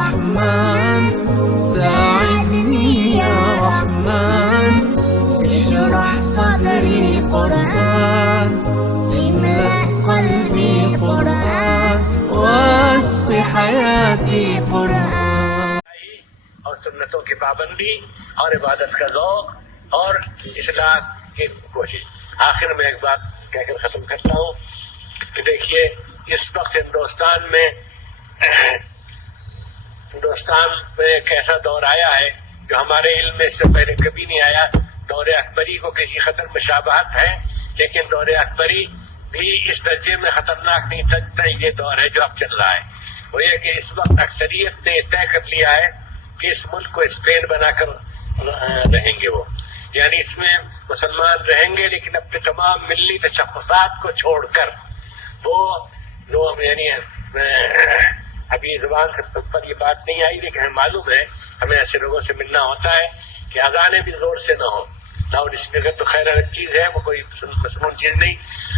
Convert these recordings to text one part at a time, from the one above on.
رحمن ساعدني يا رحمن اشرح صدري قرآن املأ قلبي قرآن واسق حياتي قرآن. اور سنتوں کی پابندی اور عبادت کا ذوق اور اصلاح کی کوشش. آخر میں ایک بات کہہ کر ختم کرتا ہوں کہ دیکھیے اس وقت ہندوستان میں ایک ایسا دور آیا ہے جو ہمارے علم میں اس سے پہلے کبھی نہیں آیا. دور اکبری کو کسی قدر مشابہت ہے لیکن دور اکبری بھی اس درجے میں خطرناک نہیں سکتا. یہ دور ہے جو اب چل رہا ہے وہ یہ کہ اس وقت اکثریت نے طے کر لیا ہے کہ اس ملک کو اسپین بنا کر رہیں گے وہ، یعنی اس میں مسلمان رہیں گے لیکن اپنے تمام ملی تشخصات کو چھوڑ کر وہ یعنی ابھی زبان پر یہ بات نہیں آئی لیکن ہمیں معلوم ہے، ہمیں ایسے لوگوں سے ملنا ہوتا ہے کہ اذانیں بھی زور سے نہ ہوں. لاؤڈ اسپیکر تو خیر الگ چیز ہے، وہ کوئی مصنون چیز نہیں.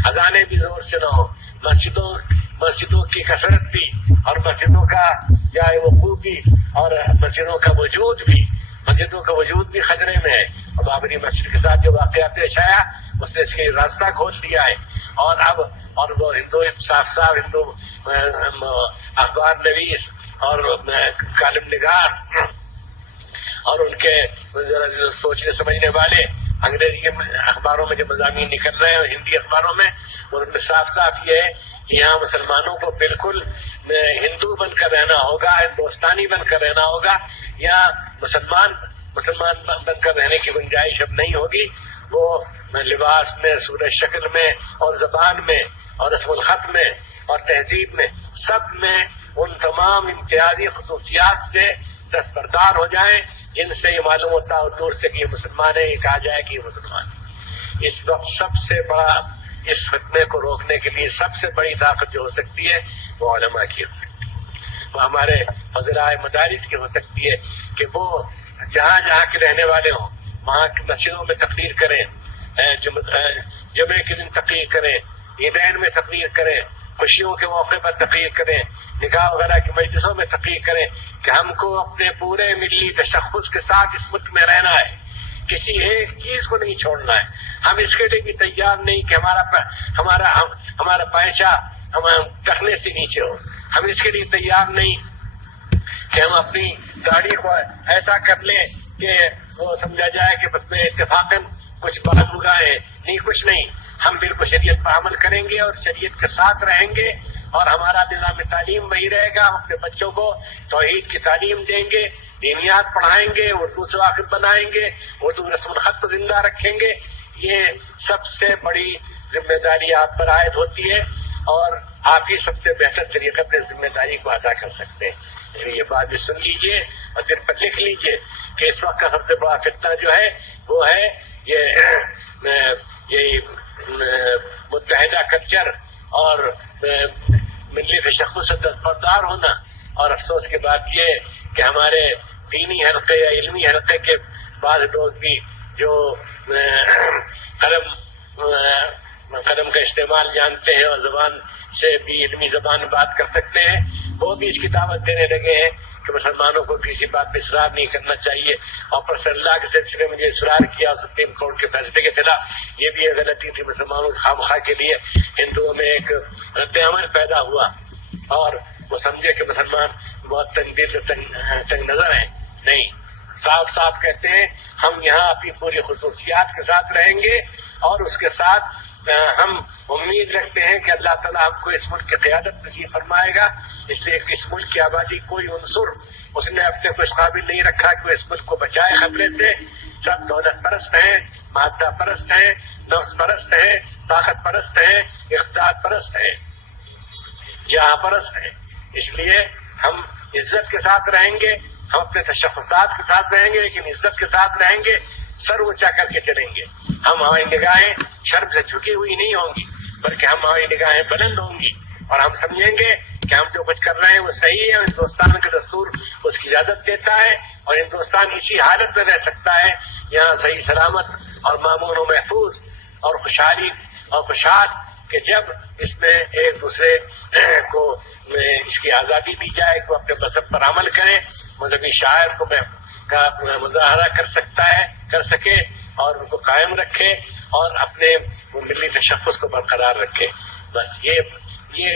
اذانیں بھی زور سے نہ ہوں. مسجدوں کی کثرت بھی اور مسجدوں کا یا وقوع بھی اور مسجدوں کا وجود بھی خطرے میں ہے. اور بابری مسجد کے ساتھ جو واقعہ پیش آیا اس نے اس کے راستہ کھول دیا ہے. اور وہ ہندو صاف ہندو اخبار نویس اور کالم نگار اور ان کے سوچنے سمجھنے والے انگریزی کے اخباروں میں جو مضامین نکل رہے ہیں اور ہندی اخباروں میں، اور ان میں صاف یہ ہے کہ یہاں مسلمانوں کو بالکل ہندو بن کر رہنا ہوگا، ہندوستانی بن کر رہنا ہوگا، یا مسلمان بن کر رہنے کی گنجائش اب نہیں ہوگی. وہ لباس میں، صورت شکل میں اور زبان میں اور رسم الخط میں اور تہذیب میں، سب میں ان تمام امتیازی خصوصیات سے دستبردار ہو جائیں جن سے یہ معلوم ہوتا ہے دور سے کہ یہ مسلمان ہے، یہ کہا جائے کہ یہ مسلمان. اس وقت سب سے بڑا اس فتنے کو روکنے کے لیے سب سے بڑی طاقت جو ہو سکتی ہے وہ علماء کی ہو سکتی ہے، وہ ہمارے حضراء مدارس کی ہو سکتی ہے کہ وہ جہاں کے رہنے والے ہوں وہاں کی مسجدوں میں تقریر کریں، جمعے کے دن تقریر کریں، عیدین میں تقریر کریں، خوشیوں کے موقع پر تقریر کریں، نکاح وغیرہ کی مجلسوں میں تقریر کریں کہ ہم کو اپنے پورے ملی تشخص کے ساتھ اس ملک میں رہنا ہے، کسی ایک چیز کو نہیں چھوڑنا ہے. ہم اس کے لیے بھی تیار نہیں کہ ہمارا پیشہ ہم ٹکنے سے نیچے ہو. ہم اس کے لیے تیار نہیں کہ ہم اپنی گاڑی کو ایسا کر لیں کہ وہ سمجھا جائے کہ بس میں اتفاقاً کچھ بات اگائے. نہیں، کچھ نہیں. ہم بالکل شریعت پر عمل کریں گے اور شریعت کے ساتھ رہیں گے اور ہمارا نظام تعلیم وہی رہے گا. ہم اپنے بچوں کو توحید کی تعلیم دیں گے، دینیات پڑھائیں گے، اردو سے واقف بنائیں گے، اردو رسم الخط کو زندہ رکھیں گے. یہ سب سے بڑی ذمہ داری آپ پر عائد ہوتی ہے اور آپ ہی سب سے بہتر طریقے سے ذمہ داری کو ادا کر سکتے ہیں. یہ بات بھی سن لیجئے اور دل پر لکھ لیجئے کہ اس وقت کا سب سے بڑا فتنہ جو ہے وہ ہے یہ متحدہ کلچر اور ملی تشخص سے دستبردار ہونا. اور افسوس کی بات یہ کہ ہمارے دینی حلقے یا علمی حلقے کے بعض لوگ بھی جو قلم کا استعمال جانتے ہیں اور زبان سے بھی علمی زبان بات کر سکتے ہیں، وہ بھی اس کی دعوت دینے لگے ہیں کہ مسلمانوں کو کسی بات پہ اصرار نہیں کرنا چاہیے. اور پر اللہ کے سلسلے میں جو اصرار کیا سپریم کورٹ کے فیصلے کے خلاف، یہ بھی ایک غلطی تھی. مسلمانوں کے خواہ کے لیے ہندوؤں میں ایک رد عمل پیدا ہوا اور وہ سمجھے کہ مسلمان بہت تنگ نظر ہیں. نہیں، صاف کہتے ہیں ہم یہاں اپنی پوری خصوصیات کے ساتھ رہیں گے اور اس کے ساتھ ہم امید رکھتے ہیں کہ اللہ تعالیٰ ہم کو اس ملک کی قیادت نصیب فرمائے گا. اس لیے کہ اس ملک کی آبادی کوئی عنصر اس نے اپنے کو اس قابل نہیں رکھا کہ وہ اس ملک کو بچائے خطرے سے. سب دولت پرست ہیں، مادہ پرست ہیں، نفس پرست ہیں، طاقت پرست ہیں، اقتدار پرست ہیں، جہاں پرست ہیں. اس لیے ہم عزت کے ساتھ رہیں گے، ہم اپنے تشخصات کے ساتھ رہیں گے لیکن عزت کے ساتھ رہیں گے، سر اونچا کر کے چلیں گے. ہماری نگاہیں شرم سے جھکی ہوئی نہیں ہوں گی بلکہ ہماری نگاہیں بلند ہوں گی اور ہم سمجھیں گے کہ ہم جو کچھ کر رہے ہیں وہ صحیح ہے. ہندوستان کا دستور اس کی اجازت دیتا ہے اور ہندوستان اسی حالت میں رہ سکتا ہے یہاں صحیح سلامت اور مامون و محفوظ اور خوشحالی اور خوشحال کہ جب اس میں ایک دوسرے کو اس کی آزادی دی جائے کہ وہ اپنے مذہب پر عمل کرے، مذہبی شاعر کو کا مظاہرہ کر سکے اور ان کو قائم رکھے اور اپنے ملی تشخص کو برقرار رکھے. بس یہ